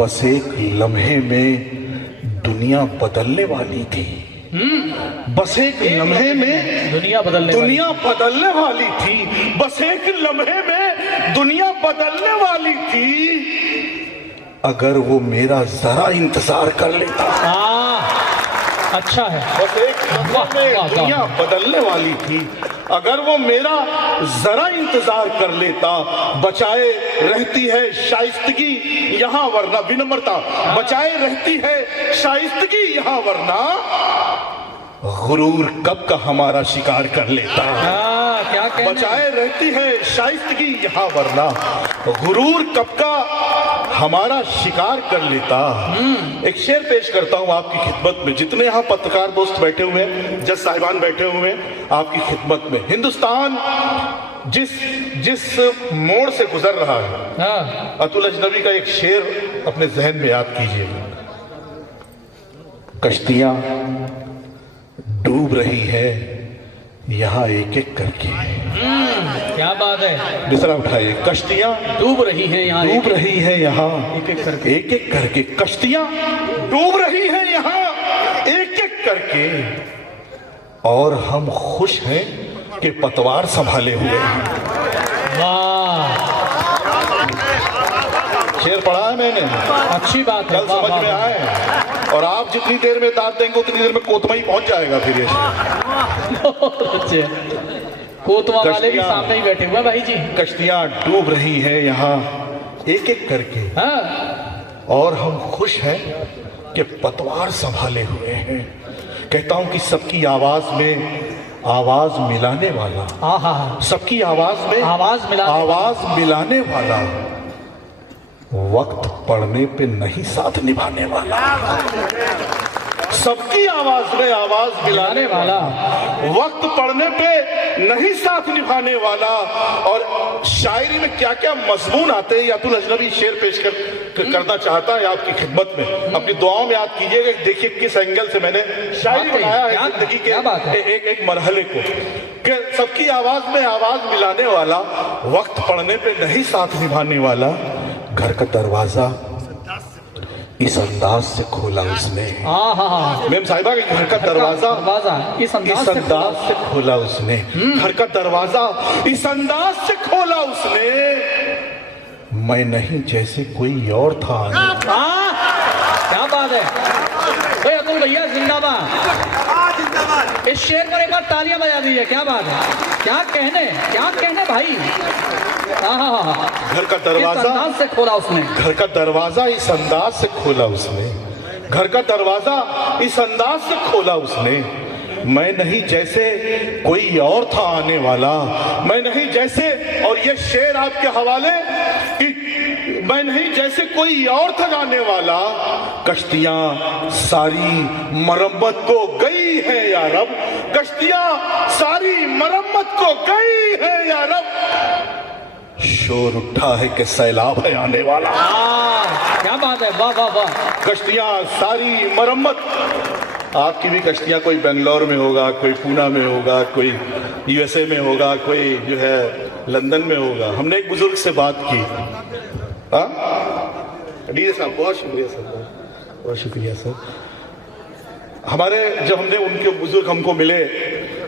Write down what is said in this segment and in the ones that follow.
बस एक लम्हे में दुनिया बदलने वाली थी। बस एक लम्हे में दुनिया बदलने वाली थी। बस एक लम्हे में दुनिया बदलने वाली थी। अगर वो मेरा जरा इंतजार कर लेता। अच्छा है। बस एक लम्हे में दुनिया बदलने वाली थी। अगर वो मेरा जरा इंतजार कर लेता। बचाए रहती है शाइस्तगी यहाँ वरना विनम्रता। बचाए रहती है शाइस्तगी यहाँ वरना गुरूर कब का हमारा शिकार कर लेता। क्या कहना? बचाए रहती है शाइस्तगी यहाँ वरना गुरूर कब का हमारा शिकार कर लेता। एक शेर पेश करता हूँ आपकी खिदमत में। जितने यहाँ पत्रकार दोस्त बैठे हुए हैं, जज साहिबान बैठे हुए हैं आपकी खिदमत में। हिंदुस्तान जिस मोड़ से गुजर रहा है, अतुल अजनबी का एक शेर अपने जहन में याद कीजिएगा। कश्तियां डूब रही है यहाँ एक एक करके। क्या बात है। दूसरा उठाइए। कश्तियां डूब रही है यहाँ एक एक करके। कश्तियां डूब रही है यहाँ एक एक करके। और हम खुश हैं कि पतवार संभाले हुए हैं। वाह, शेर पढ़ा है मैंने। अच्छी बात है। कल समझ में आए। और आप जितनी देर में दाद देंगे उतनी देर में कोतमा ही पहुंच जाएगा फिर ये। कोतमा वाले भी सामने ही बैठे हुए भाई जी। कश्तियां डूब रही है यहाँ एक एक करके। और हम खुश हैं कि पतवार संभाले हुए हैं। कहता हूं कि सबकी आवाज में आवाज मिलाने वाला। सबकी आवाज में आवाज मिलाने वाला। वक्त पड़ने पे नहीं साथ निभाने वाला। सबकी आवाज में आवाज मिलाने वाला। वक्त पड़ने पे नहीं साथ निभाने वाला। और शायरी में क्या क्या मजमून आते हैं अतुल अजनबी शेर पेश करना चाहता है आपकी खिदमत में। अपनी दुआओं में याद कीजिएगा। देखिए किस एंगल से मैंने शायरी बनाया है जिंदगी के एक मरहले को। कि सबकी आवाज में आवाज मिलाने वाला, वक्त पड़ने पे नहीं साथ निभाने वाला। घर का दरवाजा इस अंदाज से खोला उसने। मैम साहिबा के घर का दरवाजा इस अंदाज से खोला उसने। घर का दरवाजा इस अंदाज से खोला उसने। मैं नहीं जैसे कोई और था। क्या बात है भाई। अतुल भैया जिंदाबाद। इस शेर पर एक बार तालियां बजा दीजिए। क्या बात है। क्या कहने भाई। घर का दरवाजा से खोला उसने। घर का दरवाजा इस अंदाज से खोला उसने। घर का दरवाजा इस अंदाज से खोला उसने। मैं नहीं जैसे कोई और था आने वाला। मैं नहीं जैसे, और ये शेर आपके हवाले कि मैं नहीं जैसे कोई और था जाने वाला। कश्तियां सारी मरम्मत को गई है या रब। कश्तियां सारी मरम्मत को गई है या रब। शोर उठा है कि सैलाब है आने वाला। क्या बात है। वाह वाह वाह। कश्तियां सारी मरम्मत। आपकी भी कश्तियां कोई बेंगलोर में होगा, कोई पूना में होगा, कोई यूएसए में होगा, कोई जो है लंदन में होगा। हमने एक बुजुर्ग से बात की। डीजे साहब बहुत शुक्रिया सर, बहुत शुक्रिया सर। हमारे जब हमने उनके बुजुर्ग हमको मिले,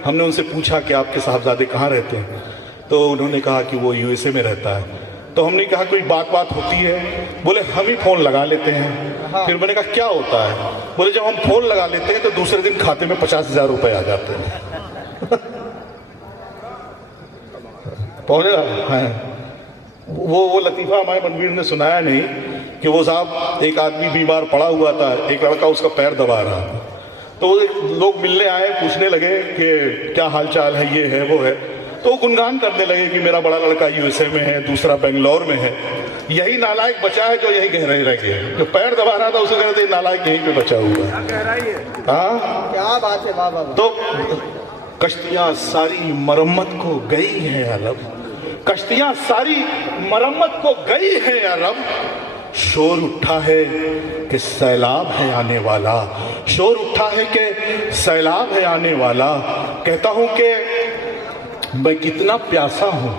हमने उनसे पूछा कि आपके साहबजादे कहाँ रहते हैं। तो उन्होंने कहा कि वो यूएसए में रहता है। तो हमने कहा कोई बात होती है। बोले हम ही फोन लगा लेते हैं। फिर मैंने कहा क्या होता है। बोले जब हम फोन लगा लेते हैं तो दूसरे दिन खाते में 50,000 रुपए आ जाते हैं। पहुंचे हैं। वो लतीफा हमारे मनवीर ने सुनाया नहीं कि वो साहब एक आदमी बीमार पड़ा हुआ था, एक लड़का उसका पैर दबा रहा था। तो लोग मिलने आए, पूछने लगे कि क्या हाल चाल है, ये है वो है। तो गुणगान करने लगे कि मेरा बड़ा लड़का यूएसए में है, दूसरा बेंगलोर में है। यही नालायक बचा है जो यही कह रह गया। जो पैर दबा रहा था उसे कह रहे थे नालायक यहीं पे बचा हुआ है। क्या बात है। वाह वाह। तो कश्तियां सारी मरम्मत को गई है अरब। कश्तियां सारी मरम्मत को गई है अरब। शोर उठा है कि सैलाब है आने वाला। शोर उठा है कि सैलाब है आने वाला। कहता हूं कि मैं कितना प्यासा हूं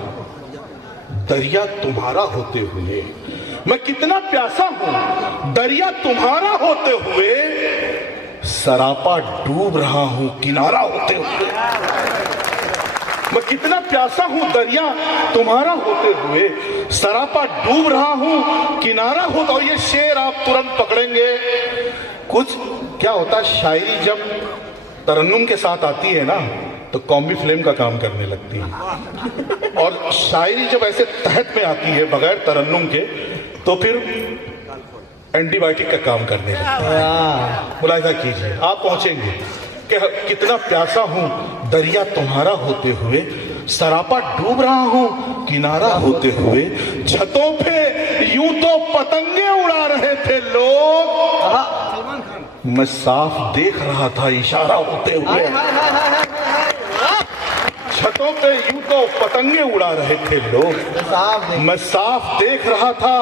दरिया तुम्हारा होते हुए। मैं कितना प्यासा हूं दरिया तुम्हारा होते हुए सरापा डूब रहा हूं किनारा होते हुए। मैं कितना प्यासा हूं दरिया तुम्हारा होते हुए, सरापा डूब रहा हूं किनारा होता। और ये शेर आप तुरंत पकड़ेंगे। कुछ क्या होता है, शायरी जब तरन्नुम के साथ आती है ना तो कॉम्बी फ्लेम का काम करने लगती है, और शायरी जब ऐसे तहत में आती है बगैर तरन्नुम के तो फिर एंटीबायोटिक का काम करने लगती है। मुलाहिजा कीजिए, आप पहुंचेंगे कि कितना प्यासा हूं दरिया तुम्हारा होते हुए, सरापा डूब रहा हूं किनारा होते हुए। छतों पे यूं तो पतंगे उड़ा रहे थे लोग, मैं साफ देख रहा था इशारा होते हुए। छतों पे यूं तो पतंगे उड़ा रहे थे लोग, मैं साफ देख रहा था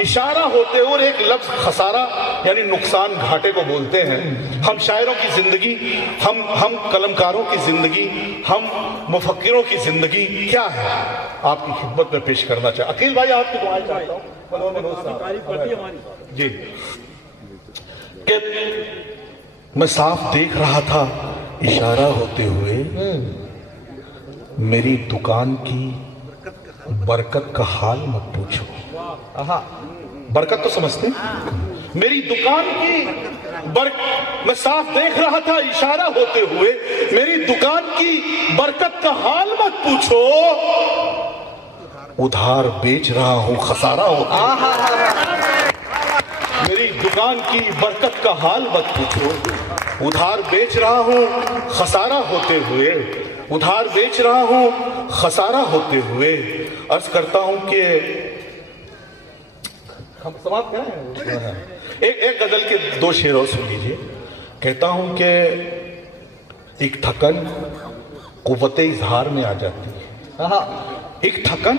इशारा होते हुए। और एक लफ्ज खसारा यानी नुकसान घाटे को बोलते हैं। हम शायरों की जिंदगी, हम कलमकारों की जिंदगी, हम मुफक्किरों की जिंदगी क्या है आपकी खिदमत में पेश करना चाहता। अखिल भाई आपकी दुआएं चाहता हूँ जी कि मैं साफ देख रहा था इशारा होते हुए, मेरी दुकान की बरकत का हाल मत पूछो। बरकत तो समझते हैं? मेरी दुकान की मैं साफ देख रहा था इशारा होते हुए, मेरी दुकान की बरकत का हाल मत पूछो, उधार बेच रहा हूं खसारा होता। मेरी दुकान की बरकत का हाल मत पूछो, उधार बेच रहा हूं खसारा होते हुए, उधार बेच रहा हूं खसारा होते हुए। अर्ज करता हूं कि हम समाप्त करें। एक गजल के दो शेर और सुन लीजिए। कहता हूं कि एक थकन कुव्वते इजहार में आ जाती है। एक थकन